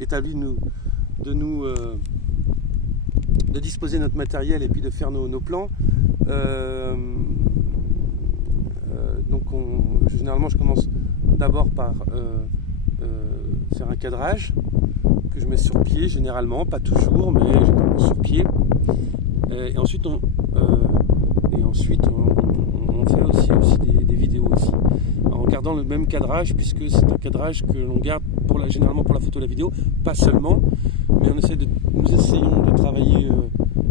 établi de disposer notre matériel et puis de faire nos plans. Donc généralement je commence d'abord par faire un cadrage que je mets sur pied généralement, pas toujours, mais généralement sur pied. Et ensuite on fait aussi des vidéos aussi, en gardant le même cadrage, puisque c'est un cadrage que l'on garde généralement pour la photo et la vidéo, pas seulement, mais nous essayons de travailler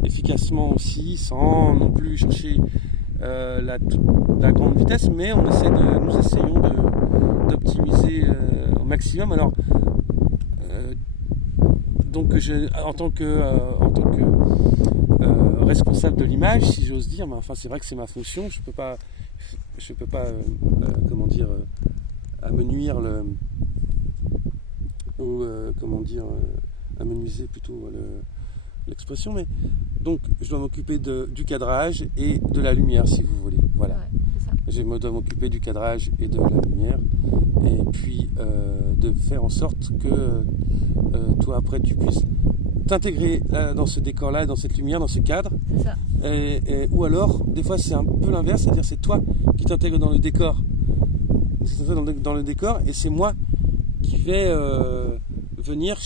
efficacement aussi, sans non plus chercher la grande vitesse, mais nous essayons d'optimiser au maximum. Alors donc en tant que responsable de l'image, si j'ose dire, mais enfin c'est vrai que c'est ma fonction, je peux pas amenuire amenuiser plutôt l'expression, mais donc je dois m'occuper du cadrage et de la lumière, si vous voulez. Voilà. Ouais, je dois m'occuper du cadrage et de la lumière, et puis de faire en sorte que toi après tu puisses t'intégrer dans ce décor-là, dans cette lumière, dans ce cadre. C'est ça. Ou alors, des fois c'est un peu l'inverse, c'est-à-dire c'est toi qui t'intègres dans le décor. Dans le décor, et c'est moi qui vais venir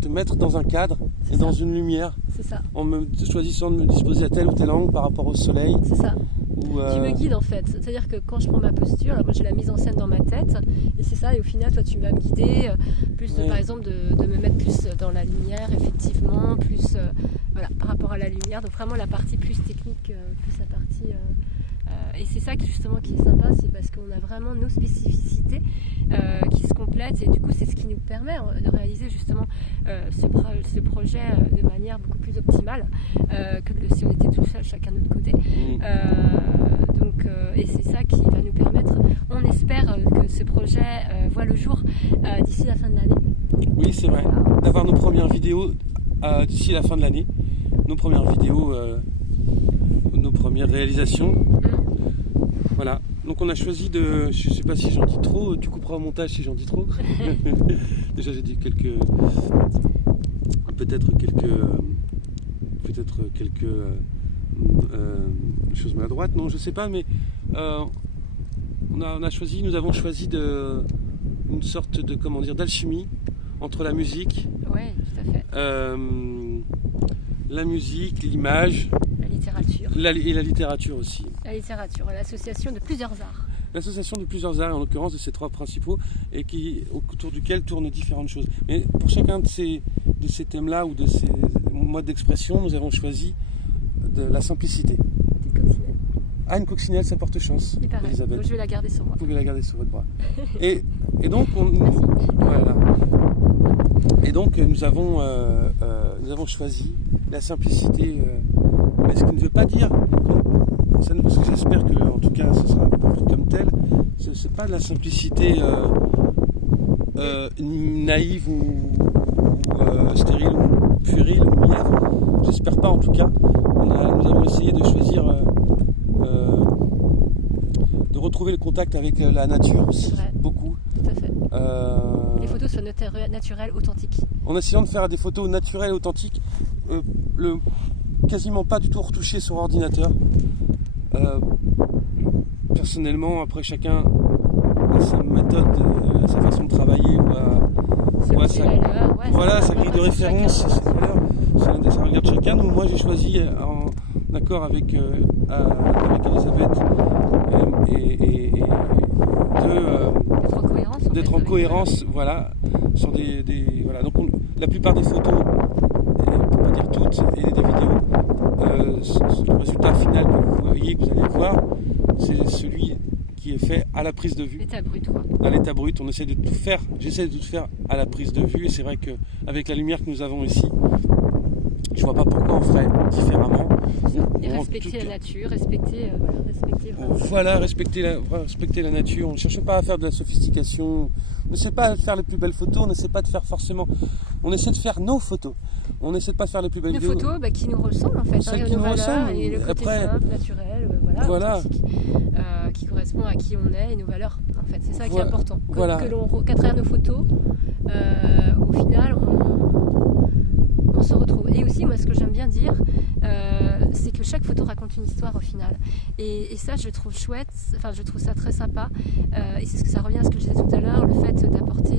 te mettre dans un cadre et dans une lumière. C'est ça. En choisissant de me disposer à tel ou tel angle par rapport au soleil. C'est ça. Tu me guides en fait, c'est-à-dire que quand je prends ma posture, alors moi j'ai la mise en scène dans ma tête, et c'est ça, et au final toi tu vas me guider, par exemple de me mettre plus dans la lumière, effectivement, plus par rapport à la lumière, donc vraiment la partie plus technique, plus la partie... et c'est ça justement qui est sympa, c'est parce qu'on a vraiment nos spécificités qui se complètent, et du coup c'est ce qui nous permet de réaliser justement ce projet de manière beaucoup plus optimale que si on était tout seul chacun de notre côté. Et c'est ça qui va nous permettre, on espère que ce projet voit le jour d'ici la fin de l'année. Oui, c'est vrai, d'avoir nos premières vidéos d'ici la fin de l'année, nos premières vidéos, nos premières réalisations. Voilà, donc on a choisi je sais pas si j'en dis trop, tu couperas au montage si j'en dis trop. Déjà j'ai dit peut-être quelques choses maladroites, non je sais pas, mais nous avons choisi une sorte de d'alchimie entre la musique, ouais, tout à fait. La musique, l'image, la littérature. Et la littérature aussi. La littérature, l'association de plusieurs arts. L'association de plusieurs arts, en l'occurrence de ces trois principaux, et autour duquel tournent différentes choses. Mais pour chacun de ces thèmes-là ou de ces modes d'expression, nous avons choisi de la simplicité. Petite coccinelle. Ah, une coccinelle, ça porte chance, Elisabeth. Je vais la garder sur moi. Vous pouvez la garder sur votre bras. Et donc, Merci. Voilà. Et donc, nous avons choisi la simplicité, mais ce qui ne veut pas dire, parce que j'espère que, en tout cas, ce sera comme tel, c'est pas de la simplicité naïve ou stérile ou puérile ou mièvre. J'espère pas, en tout cas. Nous avons essayé de choisir, de retrouver le contact avec la nature aussi, beaucoup. Tout à fait. Les photos soient naturelles, authentiques. En essayant de faire des photos naturelles et authentiques, quasiment pas du tout retouchées sur ordinateur. Personnellement, après chacun a sa méthode, sa façon de travailler ou à sa grille de référence, ça regarde chacun. Donc moi j'ai choisi en accord avec Elisabeth d'être en cohérence, voilà, sur voilà. Donc la plupart des photos, pour pas dire toutes, et des vidéos, le résultat final que vous voyez, que vous allez voir, c'est celui qui est fait à la prise de vue. L'état brut, quoi. À l'état brut, on essaie de tout faire. J'essaie de tout faire à la prise de vue, et c'est vrai qu'avec la lumière que nous avons ici, je vois pas pourquoi on ferait différemment. Et respecter la nature, respecter respecter la nature. On ne cherche pas à faire de la sophistication. On n'essaie pas de faire les plus belles photos. On n'essaie pas de faire forcément. On essaie de faire nos photos. On n'essaie pas de faire les plus belles vidéos. Nos photos qui nous ressemblent en fait. Celles qui nous ressemblent. Et le côté simple, naturel, voilà. qui correspond à qui on est et nos valeurs. En fait, c'est ça qui est important. Voilà. Qu'à travers nos photos, au final, aussi, moi, ce que j'aime bien dire, c'est que chaque photo raconte une histoire au final. Et ça, je trouve chouette, enfin, je trouve ça très sympa. Et c'est ce que ça revient à ce que je disais tout à l'heure, le fait d'apporter